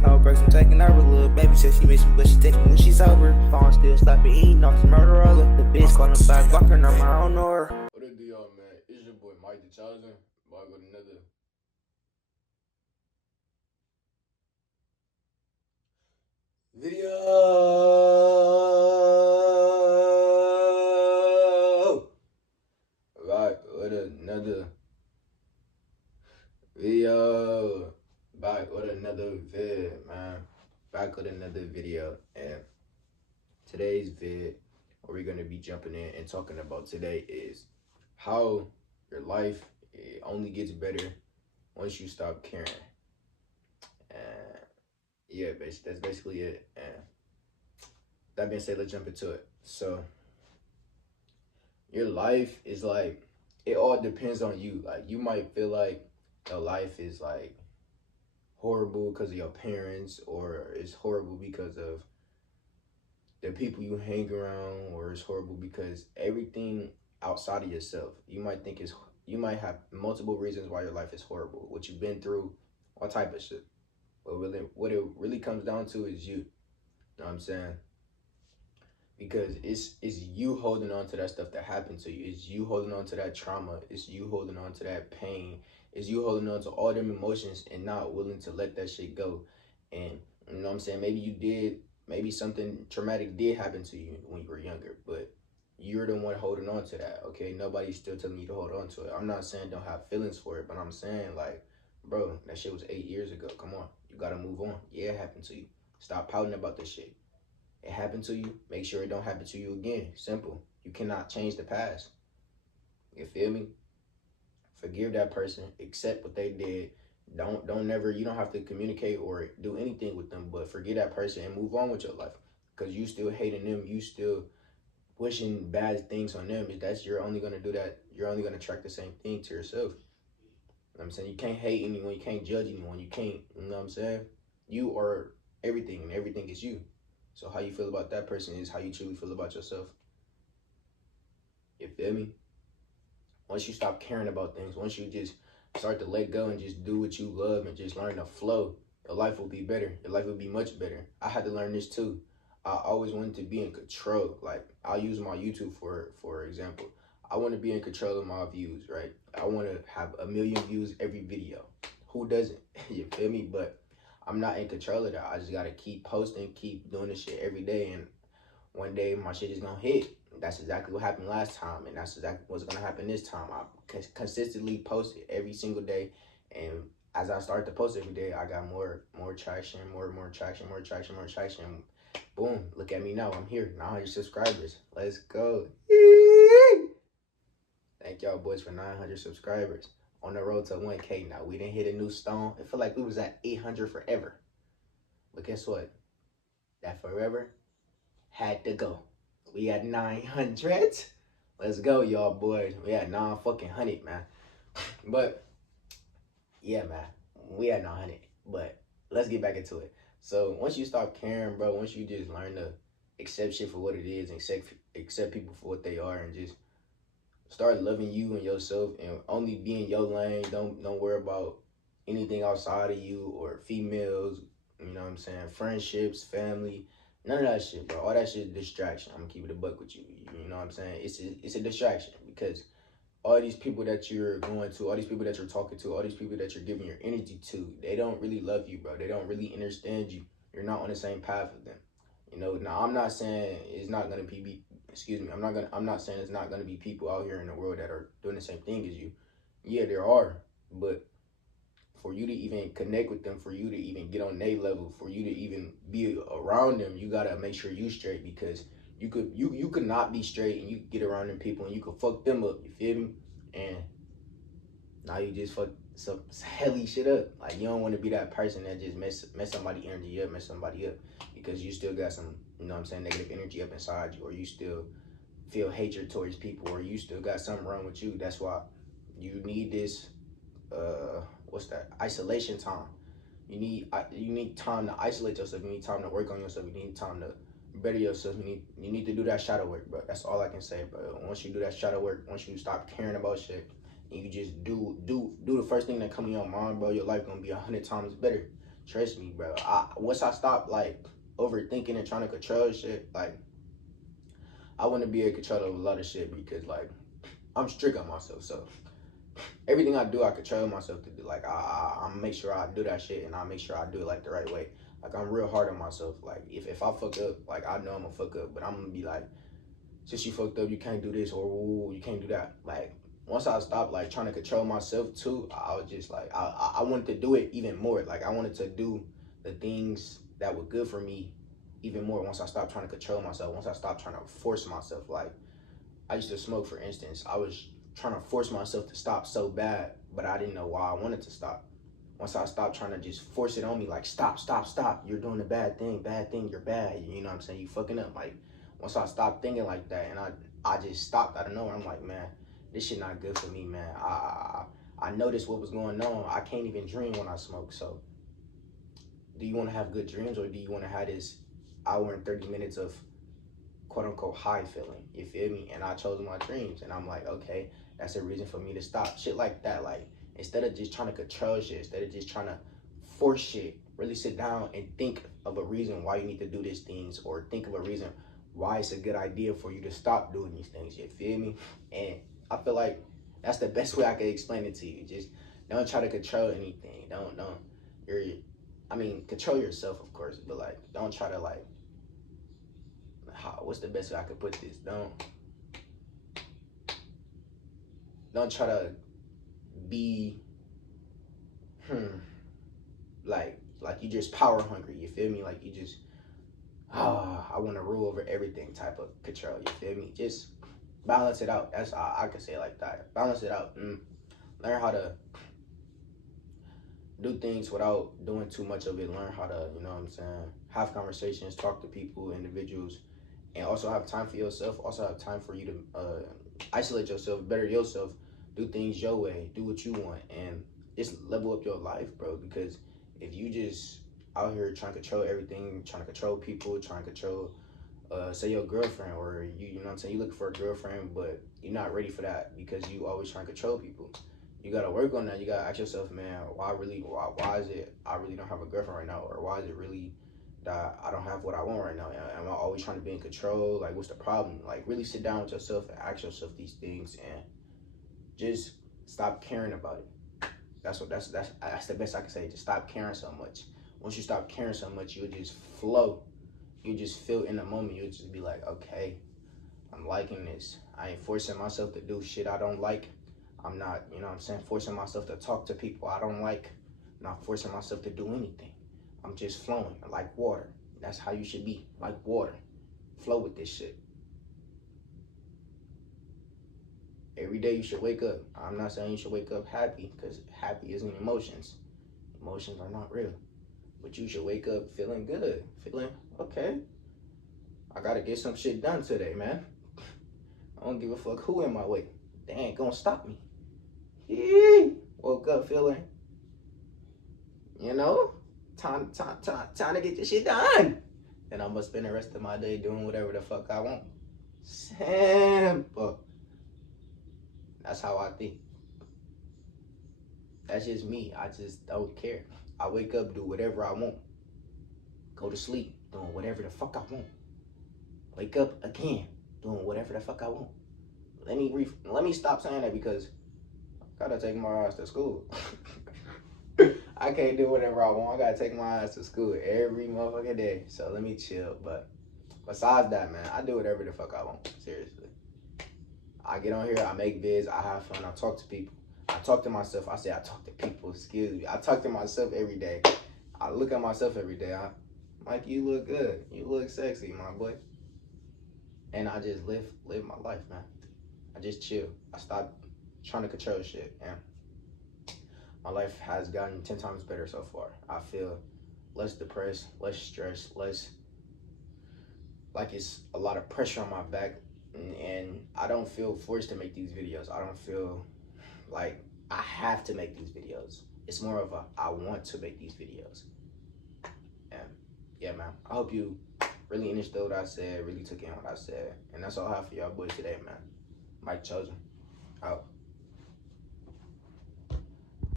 No breaks, I'm taking over. Little baby said she miss me, but she text me when she's sober. Phone still slapping, eating off the murder roller. The bitch calling back, walking on my own or. What it do, y'all, man? It's your boy Mike the Chosen. About to go to another video. Back with another video. Back with another vid, man. Back with another video. And today's vid, what we're gonna be jumping in and talking about today is how your life only gets better once you stop caring. And yeah, that's basically it. And that being said, let's jump into it. So your life is like, it all depends on you. Like, you might feel like your life is like horrible because of your parents, or it's horrible because of the people you hang around, or it's horrible because everything outside of yourself. You might have multiple reasons why your life is horrible, what you've been through, all type of shit. But really, what it really comes down to is you. You know what I'm saying? Because it's you holding on to that stuff that happened to you. It's you holding on to that trauma. It's you holding on to that pain. It's you holding on to all them emotions and not willing to let that shit go. And you know what I'm saying? Maybe something traumatic did happen to you when you were younger, but you're the one holding on to that, okay? Nobody's still telling you to hold on to it. I'm not saying don't have feelings for it, but I'm saying, like, bro, that shit was 8 years ago. Come on. You gotta move on. Yeah, it happened to you. Stop pouting about this shit. It happened to you, make sure it don't happen to you again. Simple. You cannot change the past. You feel me? Forgive that person, accept what they did. Don't never, you don't have to communicate or do anything with them, but forgive that person and move on with your life. Because you still hating them, you still wishing bad things on them. You're only gonna do that, you're only gonna attract the same thing to yourself. You know what I'm saying? You can't hate anyone, you can't judge anyone, you can't, you know what I'm saying? You are everything and everything is you. So how you feel about that person is how you truly feel about yourself. You feel me? Once you stop caring about things, once you just start to let go and just do what you love and just learn to flow, your life will be better. Your life will be much better. I had to learn this too. I always wanted to be in control. Like, I'll use my YouTube for example. I want to be in control of my views, right? I want to have 1 million views every video. Who doesn't? You feel me? But I'm not in control of that. I just gotta keep posting, keep doing this shit every day, and one day my shit is gonna hit. That's exactly what happened last time, and that's exactly what's gonna happen this time. I consistently post it every single day, and as I start to post every day, I got more traction, more traction, more traction, more traction. Boom! Look at me now. I'm here, 900 subscribers. Let's go! Thank y'all boys for 900 subscribers. On the road to 1K now. We didn't hit a new stone. It felt like we was at 800 forever. But guess what? That forever had to go. We at 900. Let's go, y'all boys. We at 9 fucking 100, man. But yeah, man. We at 900. But let's get back into it. So once you stop caring, bro, once you just learn to accept shit for what it is and accept people for what they are, and just start loving you and yourself and only be in your lane. Don't worry about anything outside of you or females, you know what I'm saying, friendships, family, none of that shit, bro. All that shit is distraction. I'm gonna keep it a buck with you. You know what I'm saying? It's a distraction, because all these people that you're going to, all these people that you're talking to, all these people that you're giving your energy to, they don't really love you, bro. They don't really understand you. You're not on the same path with them. You know, now I'm not saying it's not gonna be I'm not saying it's not gonna be people out here in the world that are doing the same thing as you. Yeah, there are, but for you to even connect with them, for you to even get on their level, for you to even be around them, you gotta make sure you straight, because you could not be straight and you get around them people and you could fuck them up. You feel me? And now you just fuck some helly shit up. Like, you don't want to be that person that just mess somebody energy up, mess somebody up, because you still got some, you know what I'm saying, negative energy up inside you, or you still feel hatred towards people, or you still got something wrong with you. That's why you need this isolation time. You need time to isolate yourself. You need time to work on yourself. You need time to better yourself. You need to do that shadow work, bro. That's all I can say, bro. Once you do that shadow work, once you stop caring about shit, and you just do the first thing that come to your mind, bro, your life gonna be 100 times better. Trust me, bro. Once I stopped like overthinking and trying to control shit, like I want to be in control of a lot of shit because like I'm strict on myself. So everything I do, I control myself to do. Like I make sure I do that shit and I make sure I do it like the right way. Like I'm real hard on myself. Like if I fuck up, like I know I'm gonna fuck up, but I'm gonna be like, since you fucked up, you can't do this or ooh, you can't do that. Like once I stopped like trying to control myself too, I was just like I wanted to do it even more. Like I wanted to do the things that were good for me even more. Once I stopped trying to control myself, once I stopped trying to force myself. Like I used to smoke, for instance. I was trying to force myself to stop so bad, but I didn't know why I wanted to stop. Once I stopped trying to just force it on me, like stop, you're doing a bad thing, you're bad. You know what I'm saying? You fucking up. Like once I stopped thinking like that, and I just stopped out of nowhere. I'm like, man, this shit not good for me, man. I noticed what was going on. I can't even dream when I smoke. So, do you want to have good dreams, or do you want to have this hour and 30 minutes of quote unquote high feeling? You feel me? And I chose my dreams, and I'm like, okay, that's a reason for me to stop. Shit like that. Like instead of just trying to control shit, instead of just trying to force shit, really sit down and think of a reason why you need to do these things, or think of a reason why it's a good idea for you to stop doing these things. You feel me? And I feel like that's the best way I can explain it to you. Just don't try to control anything. Control yourself, of course, but like don't try to like, what's the best way I could put this? Don't try to be like you just power hungry. You feel me? Like you just I want to rule over everything type of control. You feel me? Just balance it out. That's how I could say it like that. Balance it out. Learn how to do things without doing too much of it. Learn how to, you know what I'm saying, have conversations, talk to people, individuals, and also have time for yourself. Also have time for you to isolate yourself, better yourself, do things your way, do what you want, and just level up your life, bro. Because if you just out here trying to control everything, trying to control people, trying to control, say your girlfriend, or you know what I'm saying, you looking for a girlfriend, but you're not ready for that because you always trying to control people. You gotta work on that. You gotta ask yourself, man, why is it I really don't have a girlfriend right now, or why is it really that I don't have what I want right now? Am I always trying to be in control? Like, what's the problem? Like, really sit down with yourself and ask yourself these things, and just stop caring about it. That's the best I can say. Just stop caring so much. Once you stop caring so much, you'll just flow. You just feel in the moment. You'll just be like, okay, I'm liking this. I ain't forcing myself to do shit I don't like. I'm not, you know what I'm saying, forcing myself to talk to people I don't like. I'm not forcing myself to do anything. I'm just flowing like water. That's how you should be, like water. Flow with this shit. Every day you should wake up. I'm not saying you should wake up happy, because happy isn't emotions. Emotions are not real. But you should wake up feeling good, feeling, okay, I gotta get some shit done today, man. I don't give a fuck who in my way. They ain't gonna stop me. Woke up feeling, you know, time to get this shit done. Then I'm gonna spend the rest of my day doing whatever the fuck I want. Simple. That's how I think. That's just me. I just don't care. I wake up, do whatever I want. Go to sleep, doing whatever the fuck I want. Wake up again, doing whatever the fuck I want. Let me stop saying that, because I gotta take my ass to school. I can't do whatever I want. I gotta take my ass to school every motherfucking day. So let me chill. But besides that, man, I do whatever the fuck I want. Seriously. I get on here, I make vids, I have fun, I talk to people. I talk to myself. I talk to people, excuse me. I talk to myself every day. I look at myself every day. I'm like, you look good. You look sexy, my boy. And I just live my life, man. I just chill. I stop trying to control shit, and my life has gotten 10 times better so far. I feel less depressed, less stressed, less like it's a lot of pressure on my back, and I don't feel forced to make these videos. I don't feel like I have to make these videos. It's more of a I want to make these videos. And yeah, man, I hope you really understood what I said, really took in what I said. And that's all I have for y'all boys today, man. Mike Chosen, out.